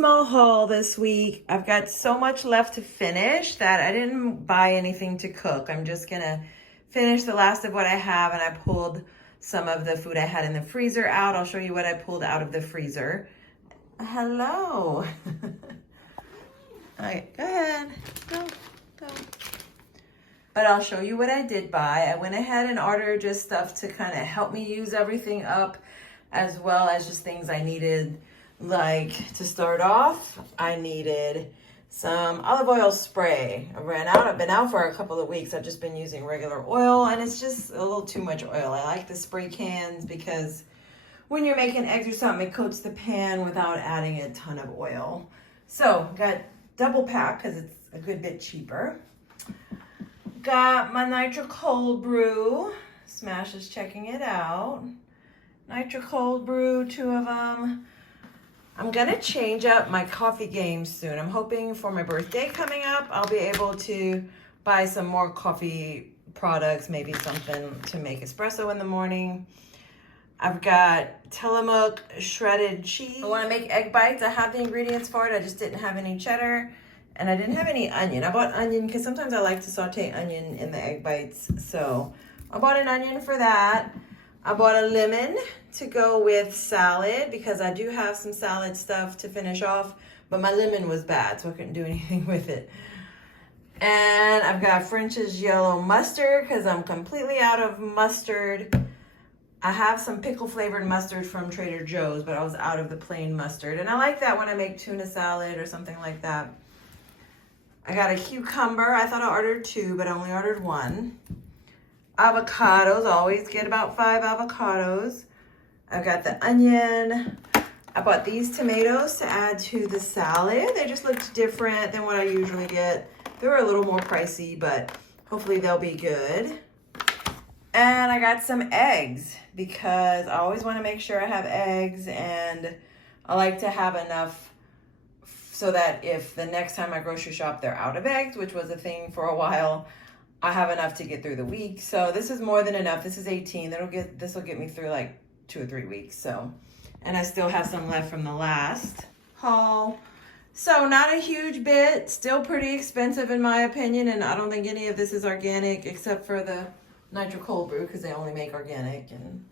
small haul this week. I've got so much left to finish that I didn't buy anything to cook. I'm just gonna finish the last of what I have, and I pulled some of the food I had in the freezer out. I'll show you what I pulled out of the freezer. Hello. All right, go ahead. Go. But I'll show you what I did buy. I went ahead and ordered just stuff to kind of help me use everything up, as well as just things I needed. Like, to start off, I needed some olive oil spray. I ran out. I've been out for a couple of weeks. I've just been using regular oil, and it's just a little too much oil. I like the spray cans because when you're making eggs or something, it coats the pan without adding a ton of oil. So, got double pack because it's a good bit cheaper. Got my Nitro Cold Brew. Smash is checking it out. Nitro Cold Brew, 2 of them. I'm gonna change up my coffee game soon. I'm hoping for my birthday coming up, I'll be able to buy some more coffee products, maybe something to make espresso in the morning. I've got Tillamook shredded cheese. I wanna make egg bites. I have the ingredients for it. I just didn't have any cheddar, and I didn't have any onion. I bought onion because sometimes I like to saute onion in the egg bites. So I bought an onion for that. I bought a lemon to go with salad because I do have some salad stuff to finish off, but my lemon was bad, so I couldn't do anything with it. And I've got French's yellow mustard because I'm completely out of mustard. I have some pickle flavored mustard from Trader Joe's, but I was out of the plain mustard. And I like that when I make tuna salad or something like that. I got a cucumber. I thought I ordered 2, but I only ordered 1. Avocados, I always get about 5 avocados. I've got the onion. I bought these tomatoes to add to the salad. They just looked different than what I usually get. They were a little more pricey, but hopefully they'll be good. And I got some eggs because I always want to make sure I have eggs, and I like to have enough so that if the next time I grocery shop they're out of eggs, which was a thing for a while, I have enough to get through the week. So this is more than enough. This is 18. This will get me through like 2 or 3 weeks. So, and I still have some left from the last haul. So not a huge bit, still pretty expensive in my opinion. And I don't think any of this is organic except for the Nitro Cold Brew because they only make organic, and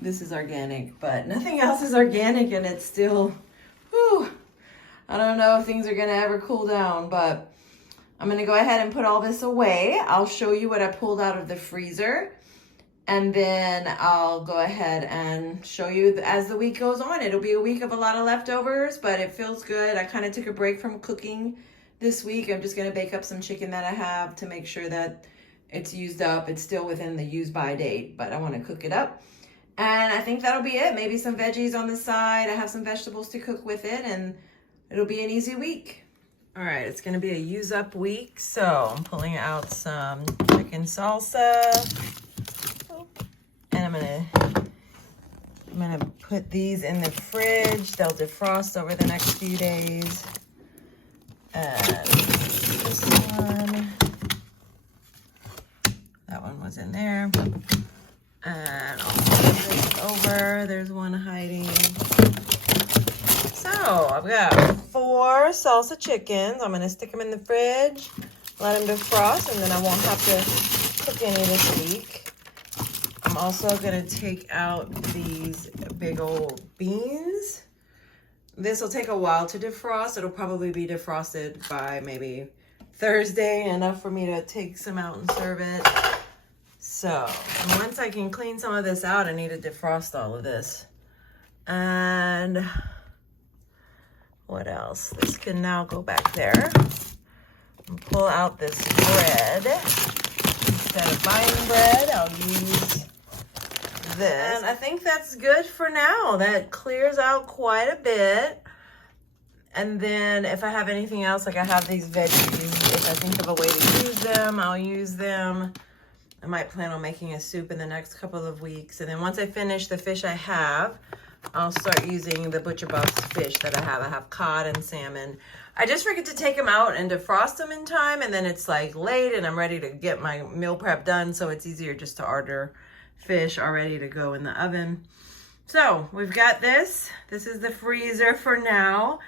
this is organic, but nothing else is organic, and it's still, whew, I don't know if things are gonna ever cool down, but I'm gonna go ahead and put all this away. I'll show you what I pulled out of the freezer, and then I'll go ahead and show you as the week goes on. It'll be a week of a lot of leftovers, but it feels good. I kind of took a break from cooking this week. I'm just gonna bake up some chicken that I have to make sure that it's used up. It's still within the use by date, but I wanna cook it up. And I think that'll be it. Maybe some veggies on the side. I have some vegetables to cook with it, and it'll be an easy week. All right, it's gonna be a use up week. So I'm pulling out some chicken salsa. And I'm gonna put these in the fridge. They'll defrost over the next few days. And this one, that one was in there. And I'll flip this over. There's one hiding. So I've got 4 salsa chickens. I'm gonna stick them in the fridge, let them defrost, and then I won't have to cook any this week. I'm also gonna take out these big old beans. This will take a while to defrost. It'll probably be defrosted by maybe Thursday, enough for me to take some out and serve it. So once I can clean some of this out, I need to defrost all of this. And what else? This can now go back there. And pull out this bread. Instead of buying bread, I'll use this. And I think that's good for now. That clears out quite a bit. And then if I have anything else, like I have these veggies, if I think of a way to use them, I'll use them. I might plan on making a soup in the next couple of weeks. And then once I finish the fish I have, I'll start using the Butcher Box fish that I have. I have cod and salmon. I just forget to take them out and defrost them in time, and then it's like late and I'm ready to get my meal prep done, so it's easier just to order fish already to go in the oven. So we've got this. This is the freezer for now.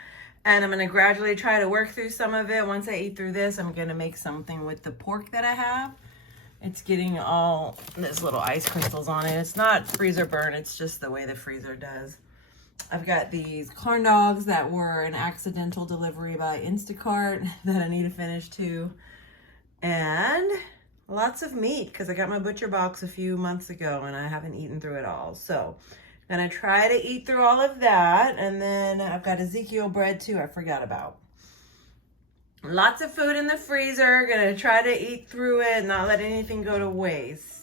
And I'm gonna gradually try to work through some of it. Once I eat through this, I'm gonna make something with the pork that I have. It's getting all this little ice crystals on it. It's not freezer burn, it's just the way the freezer does. I've got these corn dogs that were an accidental delivery by Instacart that I need to finish too. And lots of meat because I got my butcher box a few months ago and I haven't eaten through it all. So I'm gonna try to eat through all of that. And then I've got Ezekiel bread too, I forgot about. Lots of food in the freezer. Gonna try to eat through it, not let anything go to waste.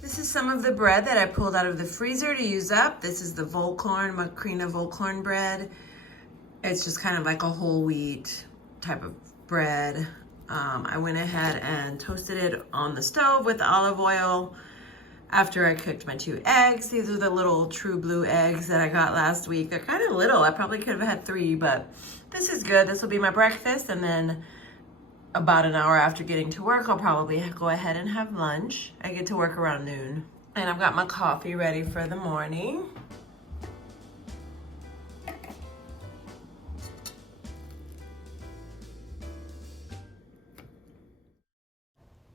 This is some of the bread that I pulled out of the freezer to use up. This is the Volcorn, Macrina Volcorn bread. It's just kind of like a whole wheat type of bread. I went ahead and toasted it on the stove with olive oil after I cooked my 2 eggs. These are the little True Blue eggs that I got last week. They're kind of little. I probably could have had 3, but this is good. This will be my breakfast, and then about an hour after getting to work, I'll probably go ahead and have lunch. I get to work around noon. And I've got my coffee ready for the morning.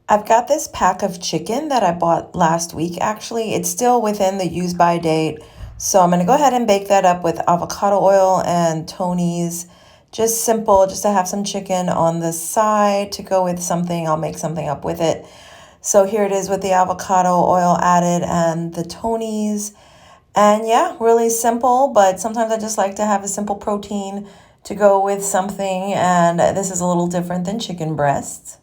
I've got this pack of chicken that I bought last week, actually. It's still within the use by date. So I'm gonna go ahead and bake that up with avocado oil and Tony's. Just simple, just to have some chicken on the side to go with something. I'll make something up with it. So here it is with the avocado oil added and the Tony's. And yeah, really simple, but sometimes I just like to have a simple protein to go with something. And this is a little different than chicken breasts.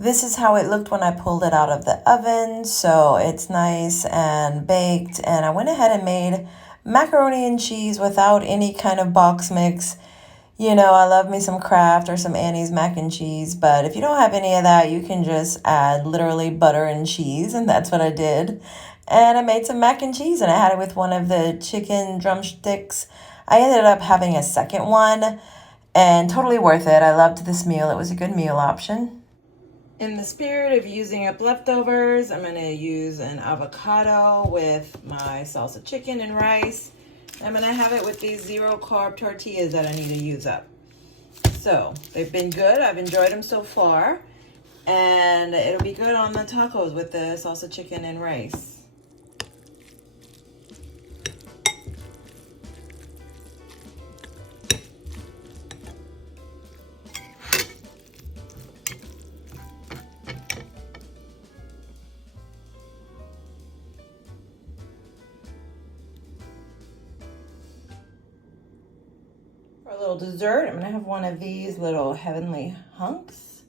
This is how it looked when I pulled it out of the oven. So it's nice and baked. And I went ahead and made macaroni and cheese without any kind of box mix. You know, I love me some Kraft or some Annie's mac and cheese. But if you don't have any of that, you can just add literally butter and cheese. And that's what I did. And I made some mac and cheese and I had it with one of the chicken drumsticks. I ended up having a second one and totally worth it. I loved this meal. It was a good meal option. In the spirit of using up leftovers, I'm gonna use an avocado with my salsa chicken and rice. I'm gonna have it with these 0-carb tortillas that I need to use up. So they've been good. I've enjoyed them so far. And it'll be good on the tacos with the salsa chicken and rice. For a little dessert, I'm gonna have one of these little heavenly hunks.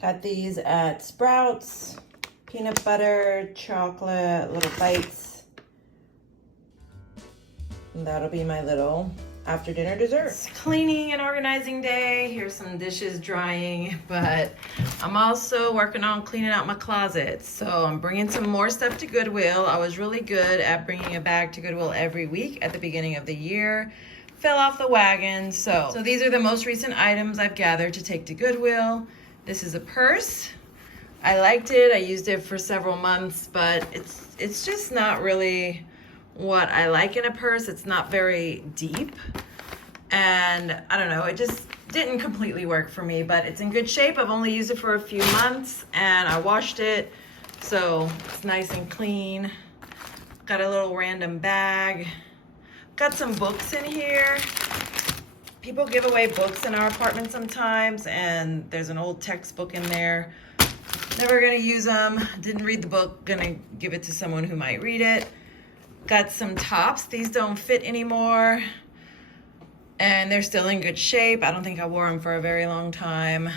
Got these at Sprouts, peanut butter, chocolate, little bites. And that'll be my little after dinner dessert. It's cleaning and organizing day. Here's some dishes drying, but I'm also working on cleaning out my closet. So I'm bringing some more stuff to Goodwill. I was really good at bringing a bag to Goodwill every week at the beginning of the year. Fell off the wagon. So these are the most recent items I've gathered to take to Goodwill. This is a purse. I liked it. I used it for several months, but it's just not really what I like in a purse. It's not very deep. And I don't know, it just didn't completely work for me, but it's in good shape. I've only used it for a few months and I washed it. So it's nice and clean. Got a little random bag. Got some books in here. People give away books in our apartment sometimes, and there's an old textbook in there. Never gonna use them. Didn't read the book, gonna give it to someone who might read it. Got some tops. These don't fit anymore, and they're still in good shape. I don't think I wore them for a very long time.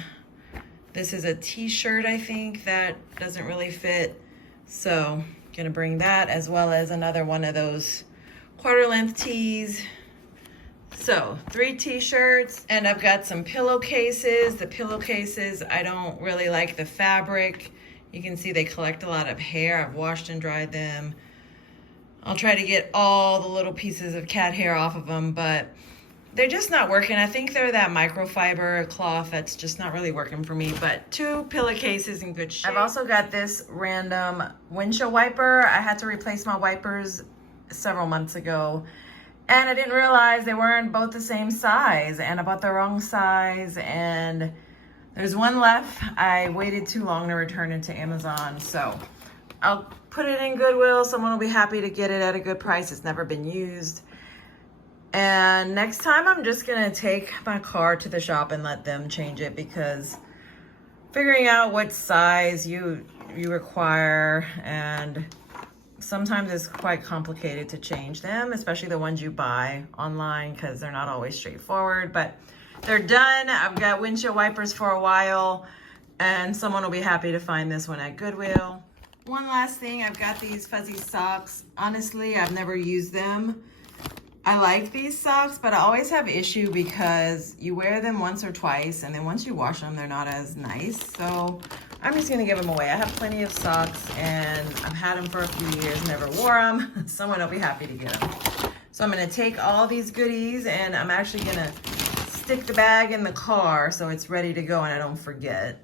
This is a t-shirt, I think, that doesn't really fit. So, gonna bring that as well as another one of those quarter length tees. So 3 t-shirts, and I've got some pillowcases. The pillowcases, I don't really like the fabric. You can see they collect a lot of hair. I've washed and dried them. I'll try to get all the little pieces of cat hair off of them, but they're just not working. I think they're that microfiber cloth that's just not really working for me, but 2 pillowcases in good shape. I've also got this random windshield wiper. I had to replace my wipers several months ago, and I didn't realize they weren't both the same size, and I bought the wrong size, and there's one left. I waited too long to return it to Amazon, so I'll put it in Goodwill. Someone will be happy to get it at a good price. It's never been used. And next time I'm just gonna take my car to the shop and let them change it, because figuring out what size you require, and sometimes it's quite complicated to change them, especially the ones you buy online, because they're not always straightforward, but they're done. I've got windshield wipers for a while, and someone will be happy to find this one at Goodwill. One last thing, I've got these fuzzy socks. Honestly, I've never used them. I like these socks, but I always have issue because you wear them once or twice, and then once you wash them, they're not as nice. So I'm just gonna give them away. I have plenty of socks, and I've had them for a few years, never wore them. Someone will be happy to get them. So I'm gonna take all these goodies, and I'm actually gonna stick the bag in the car so it's ready to go and I don't forget.